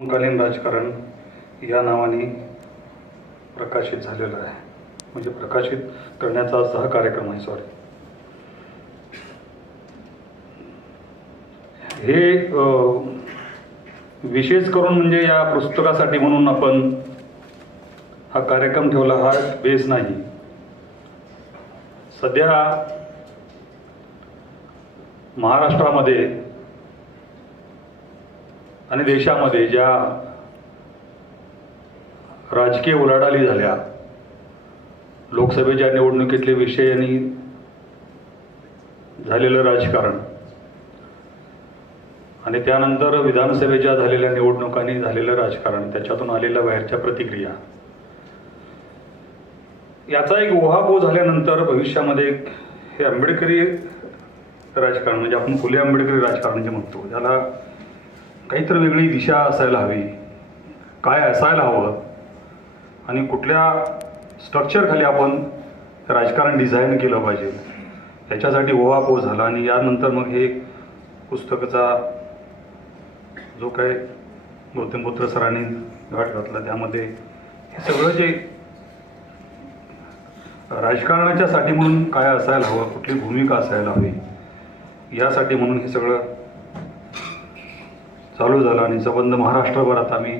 समकालीन राजकारण या नावाने प्रकाशित झालेलं आहे. म्हणजे प्रकाशित करण्याचा असा हा कार्यक्रम आहे सॉरी हे विशेष करून म्हणजे या पुस्तकासाठी म्हणून आपण हा कार्यक्रम ठेवला हा बेस नाही. सध्या महाराष्ट्रामध्ये आणि देशामध्ये ज्या राजकीय उलाढाली झाल्या लोकसभेच्या निवडणुकीतले विषय आणि झालेलं राजकारण आणि त्यानंतर विधानसभेच्या झालेल्या निवडणुकांनी झालेलं राजकारण त्याच्यातून आलेल्या बाहेरच्या प्रतिक्रिया याचा एक उहापोह झाल्यानंतर भविष्यामध्ये एक हे आंबेडकरी राजकारण म्हणजे आपण फुले आंबेडकरी राजकारण जे म्हणतो ज्याला काहीतरी वेगळी दिशा असायला हवी. काय असायला हवं? आणि कुठल्या स्ट्रक्चरखाली आपण राजकारण डिझाईन केलं पाहिजे? याच्यासाठी ओहापोह झाला आणि यानंतर मग हे पुस्तकाचा जो काय गौतमपुत्र सरांनी घाट घातला त्यामध्ये हे सगळं जे राजकारणाच्यासाठी म्हणून काय असायला हवं? कुठली भूमिका असायला हवी? यासाठी म्हणून हे सगळं चालू झाला आणि संबंध महाराष्ट्रभरात आम्ही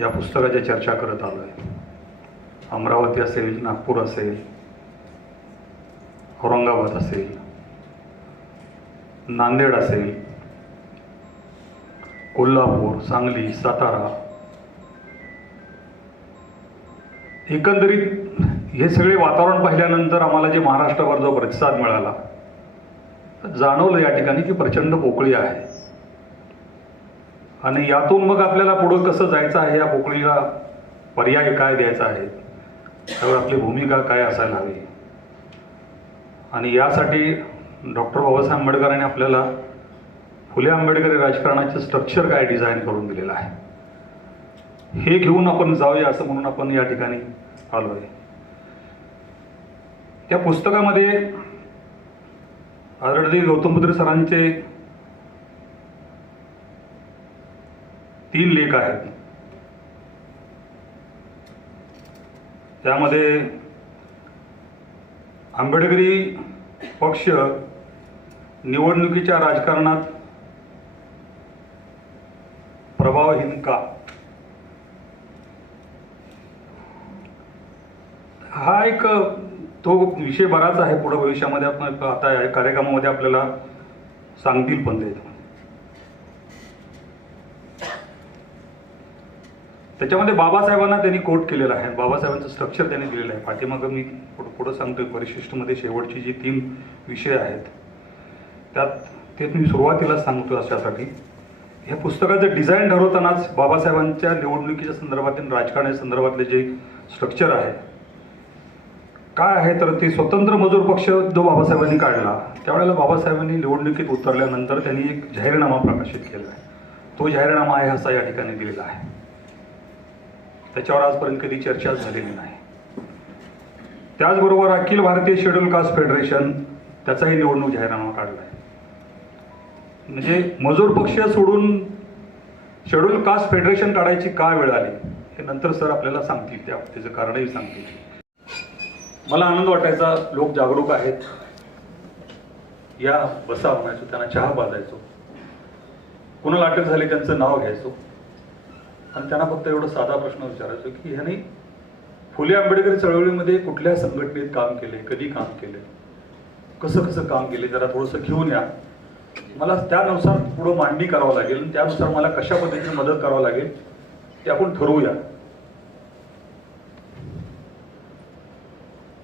या पुस्तकाच्या चर्चा करत आलो आहे. अमरावती असेल नागपूर असेल औरंगाबाद असेल नांदेड असेल कोल्हापूर सांगली सातारा एकंदरीत हे सगळे वातावरण पाहिल्यानंतर आम्हाला जे महाराष्ट्रावर जो प्रतिसाद मिळाला जाणवलं या ठिकाणी की प्रचंड पोकळी आहे. आणि यातून मग आपल्याला पुढं कसं जायचं आहे या पोकळीला पर्याय काय द्यायचा आहे? त्यावर आपली भूमिका काय असायला हवी आणि यासाठी डॉक्टर बाबासाहेब आंबेडकरांनी आपल्याला फुले आंबेडकरी राजकारणाचे स्ट्रक्चर काय डिझाईन करून दिलेलं आहे? हे घेऊन आपण जाऊया असं म्हणून आपण या ठिकाणी आलो आहे त्या पुस्तकामध्ये आदरणीय बुद्ध सरांचे तीन लेख आहेत. त्यामध्ये आंबेडकरी पक्ष निवडणुकीच्या राजकारणात प्रभावहीन का? हा एक तो विषय बराच आहे पुढे भविष्यामध्ये. आपण आता या कार्यक्रमामध्ये आपल्याला सांगतील पण ते. त्याच्यामध्ये बाबासाहेबांना त्यांनी कोट केलेला आहे. बाबासाहेबांचं स्ट्रक्चर त्यांनी दिलेलं आहे. पाठीमागं मी पुढं पुढं सांगतोय. परिशिष्टमध्ये शेवटची जी तीन विषय आहेत त्यात ते मी सुरुवातीला सांगतो अशासाठी. ह्या पुस्तकाचं डिझाईन ठरवतानाच बाबासाहेबांच्या निवडणुकीच्या संदर्भातील राजकारणाच्या संदर्भातले जे स्ट्रक्चर आहे काय आहे? तर ते स्वतंत्र मजूर पक्ष जो बाबासाहेबांनी काढला त्यावेळेला बाबासाहेबांनी निवडणुकीत उतरल्यानंतर त्यांनी एक जाहीरनामा प्रकाशित केला आहे. तो जाहीरनामा आहे असा या ठिकाणी दिलेला आहे. त्याच्यावर आजपर्यंत कधी चर्चा झालेली नाही. त्याचबरोबर Akhil Bharatiya schedule caste federation त्याचाही निवडणूक जाहीरनामा काढला आहे म्हणजे मजूर पक्ष सोडून शेड्यूल कास्ट फेडरेशन काढायची काय वेळ आली हे नंतर सर आपल्याला सांगतील त्या त्याचं कारणही सांगतील. मला आनंद वाटायचा लोक जागरूक आहेत. या बसा म्हणायचो त्यांना चहा बाजायचो कुणाला अटक झाली त्यांचं नाव घ्यायचो. आणि त्यांना फक्त एवढा साधा प्रश्न विचारायचो की ह्याने फुले आंबेडकर चळवळीमध्ये कुठल्या संघटनेत काम केले कधी काम केले? कसं कसं काम केले? जरा थोडंसं घेऊन या. मला त्यानुसार पुढं मांडणी करावं लागेल. आणि त्यानुसार मला कशा पद्धतीने मदत करावं लागेल ते आपण ठरवूया.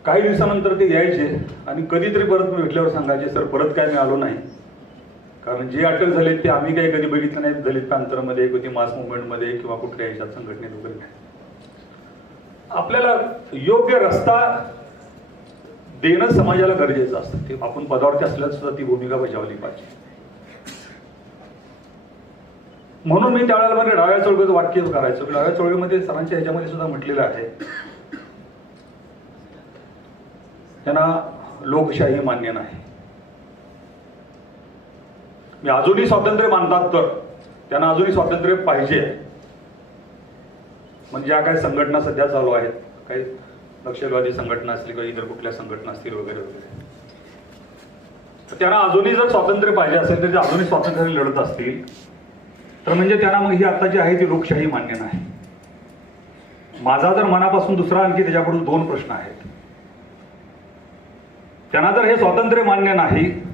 काही दिवसानंतर ते यायचे आणि कधीतरी परत मी भेटल्यावर सांगायचे सर परत काय मी आलो नाही. कारण जे अटक झाले ते आम्ही काही कधी बघितलं नाही दलित प्रांतरमध्ये कधी मास मुवमेंटमध्ये किंवा कुठल्या याच्यात संघटनेत वगैरे नाही. आपल्याला योग्य रस्ता देणं समाजाला गरजेचं असतं. ते आपण पदावरती असल्यास सुद्धा ती भूमिका बजावली पाहिजे. म्हणून मी त्यावेळेला म्हणजे डाव्या चळवळीचं वाक्य करायचो. डाव्या चळवळीमध्ये सरांच्या ह्याच्यामध्ये सुद्धा म्हटलेलं आहे. त्यांना लोकशाही मान्य नाही. मी अजूनही स्वातंत्र्य मानतात तर त्यांना अजूनही स्वातंत्र्य पाहिजे. म्हणजे ज्या काही संघटना सध्या चालू आहेत. काही नक्षलवादी संघटना असतील किंवा इतर कुठल्या संघटना असतील वगैरे वगैरे. तर त्यांना अजूनही जर स्वातंत्र्य पाहिजे असेल तर ते अजूनही स्वातंत्र्य लढत असतील. तर म्हणजे त्यांना मग ही आता जी आहे ती लोकशाही मान्य नाही. माझा जर मनापासून दुसरा आणखी त्याच्याकडून दोन प्रश्न आहेत. त्यांना जर हे स्वातंत्र्य मान्य नाही.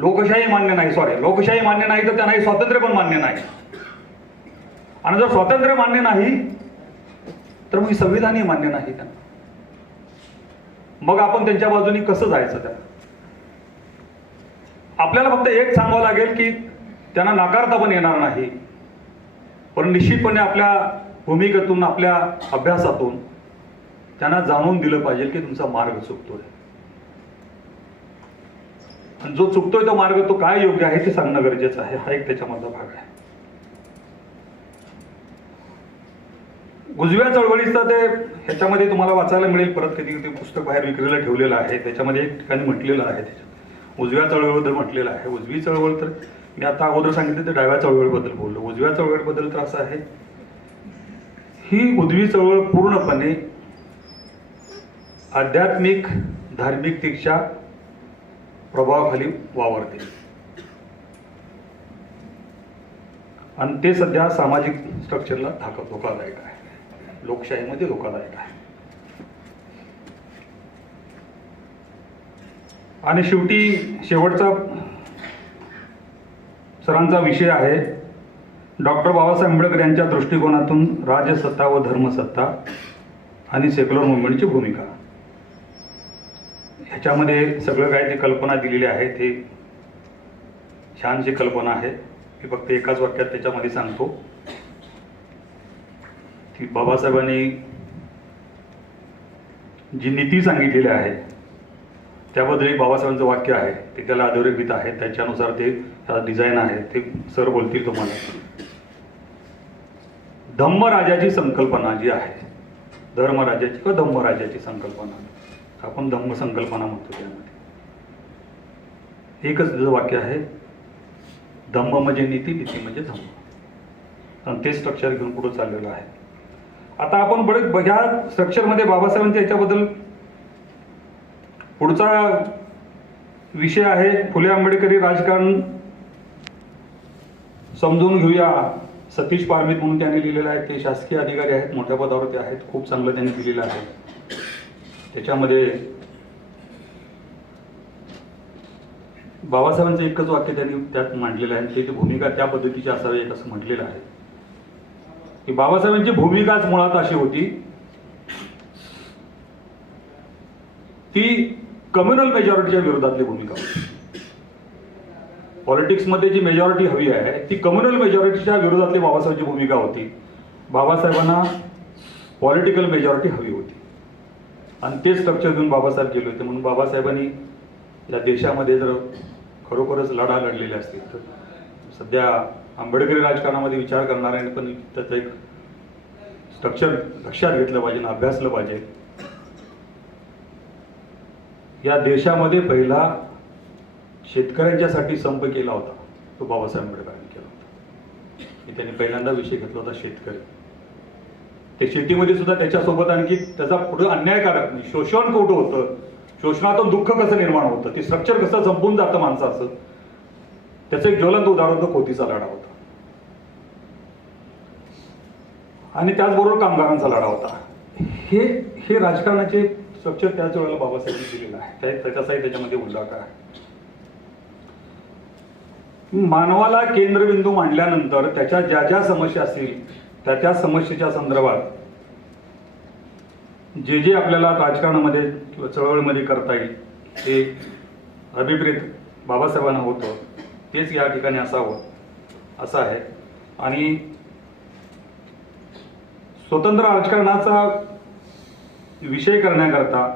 लोकशाही मान्य नाही सॉरी लोकशाही मान्य नाही तर त्यांना स्वातंत्र्य पण मान्य नाही. आणि जर स्वातंत्र्य मान्य नाही तर मग संविधानही मान्य नाही त्यांना. मग आपण त्यांच्या बाजूनी कसं जायचं त्यांना आपल्याला फक्त एक सांगावं लागेल की त्यांना नाकारता पण येणार नाही. पण निश्चितपणे आपल्या भूमिकेतून आपल्या अभ्यासातून त्यांना जाणून दिलं पाहिजे की तुमचा मार्ग चुकतोय. आणि जो चुकतोय तो मार्ग तो काय योग्य आहे ते सांगणं गरजेचं आहे. हा एक त्याच्यामधला भाग आहे. उजव्या चळवळीचं ते ह्याच्यामध्ये तुम्हाला वाचायला मिळेल. परत कधी ते पुस्तक बाहेर विक्रीला ठेवलेलं आहे. त्याच्यामध्ये एक ठिकाणी म्हटलेलं आहे त्याच्यात उजव्या चळवळीबद्दल म्हटलेलं आहे. उजवी चळवळ तर मी आता अगोदर सांगितलं तर डाव्या चळवळीबद्दल बोललो. उजव्या चळवळीबद्दल तर असं आहे. ही उजवी चळवळ पूर्णपणे आध्यात्मिक धार्मिकतेच्या प्रभावाखाली वावरते. आणि ते सध्या सामाजिक स्ट्रक्चरला धाक धोकादायक आहे. लोकशाहीमध्ये धोकादायक आहे. आणि शेवटी शेवटचा सरांचा विषय आहे डॉक्टर बाबासाहेब आंबेडकर यांच्या दृष्टिकोनातून राजसत्ता व धर्मसत्ता आणि सेक्युलर मुवमेंटची भूमिका. ह्याच्यामध्ये सगळं काय जी कल्पना दिलेली आहे ते छानशी कल्पना आहे मी फक्त एकाच वाक्यात त्याच्यामध्ये सांगतो. की बाबासाहेबांनी जी नीती सांगितलेली आहे त्याबद्दल एक बाबासाहेबांचं वाक्य आहे ते त्याला अधोरेखित आहे त्याच्यानुसार ते डिझाईन आहे ते सर बोलतील तुम्हाला. धम्मराजाची संकल्पना जी आहे धर्मराजाची किंवा धम्मराजाची संकल्पना आपण धम्म संकल्पना म्हणतो त्यामध्ये. एकच त्याचं वाक्य आहे धम्म म्हणजे नीती नीती म्हणजे धम्म. आणि ते स्ट्रक्चर घेऊन पुढे चाललेलं आहे. आता आपण बरेच ह्या स्ट्रक्चरमध्ये बाबासाहेबांच्या याच्याबद्दल पुढचा विषय आहे फुले आंबेडकरी राजकारण समजून घेऊया. सतीश पारमित म्हणून त्यांनी लिहिलेलं आहे ते शासकीय अधिकारी आहेत मोठ्या पदावरती आहेत खूप चांगलं त्यांनी दिलेलं आहे. त्याच्यामध्ये बाबासाहेबांचं एकच वाक्य त्यांनी त्यात मांडलेलं आहे त्याची भूमिका त्या पद्धतीची असावी एक असं म्हटलेलं आहे. की बाबासाहेबांची भूमिकाच मुळात अशी होती ती कम्युनल मेजॉरिटीच्या विरोधातली भूमिका होती. पॉलिटिक्समध्ये जी मेजॉरिटी हवी आहे ती कम्युनल मेजॉरिटीच्या विरोधातली बाबासाहेबांची भूमिका होती. बाबासाहेबांना पॉलिटिकल मेजॉरिटी हवी होती. आणि ते स्ट्रक्चर घेऊन बाबासाहेब गेले होते. म्हणून बाबासाहेबांनी या देशामध्ये जर खरोखरच लढा लढलेले असतील तर सध्या आंबेडकरी राजकारणामध्ये विचार करणाऱ्यांनी पण त्याचं एक स्ट्रक्चर लक्षात घेतलं पाहिजे आणि अभ्यासलं पाहिजे. या देशामध्ये पहिला शेतकऱ्यांच्यासाठी संप केला होता. तो बाबासाहेब आंबेडकरांनी केला होता. त्यांनी पहिल्यांदा विषय घेतला होता शेतकरी. ते शेतीमध्ये सुद्धा त्याच्यासोबत आणखी त्याचा पुढे अन्यायकारक नाही शोषण कुठं होतं? शोषणातून दुःख कसं निर्माण होतं? ते स्ट्रक्चर कसं संपून जातं माणसाचं? त्याचं एक ज्वलंत उदाहरण तो खोतीचा लढा होता. आणि त्याचबरोबर कामगारांचा लढा होता. हे हे राजकारणाचे स्ट्रक्चर त्याच वेळेला बाबासाहेबांनी दिलेलं आहे. त्याचाही त्याच्याचाही त्याच्यामध्ये उल्लेख आहे. मानवाला केंद्रबिंदू मांडल्यानंतर त्याच्या ज्या ज्या समस्या असतील त्याच्या समस्येच्या संदर्भात जे जे आपल्याला राजकारणामध्ये किंवा चळवळीमध्ये करता येईल ते अभिप्रेत बाबासाहेबांना होतं तेच या ठिकाणी असावं असं आहे. आणि स्वतंत्र राजकारणाचा विषय करण्याकरता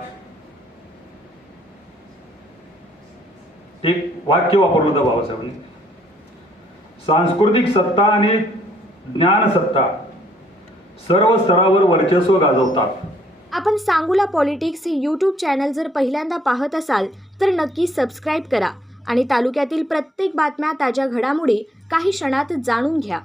एक वाक्य वापरलं होतं बाबासाहेबांनी. सांस्कृतिक सत्ता आणि ज्ञानसत्ता. सर्व स्तरावर वर्चस्व गाजवतात. आपण सांगूला पॉलिटिक्स हे यूट्यूब चॅनल जर पहिल्यांदा पाहत असाल तर नक्की सबस्क्राईब करा आणि तालुक्यातील प्रत्येक बातम्या ताज्या घडामोडी काही क्षणात जाणून घ्या.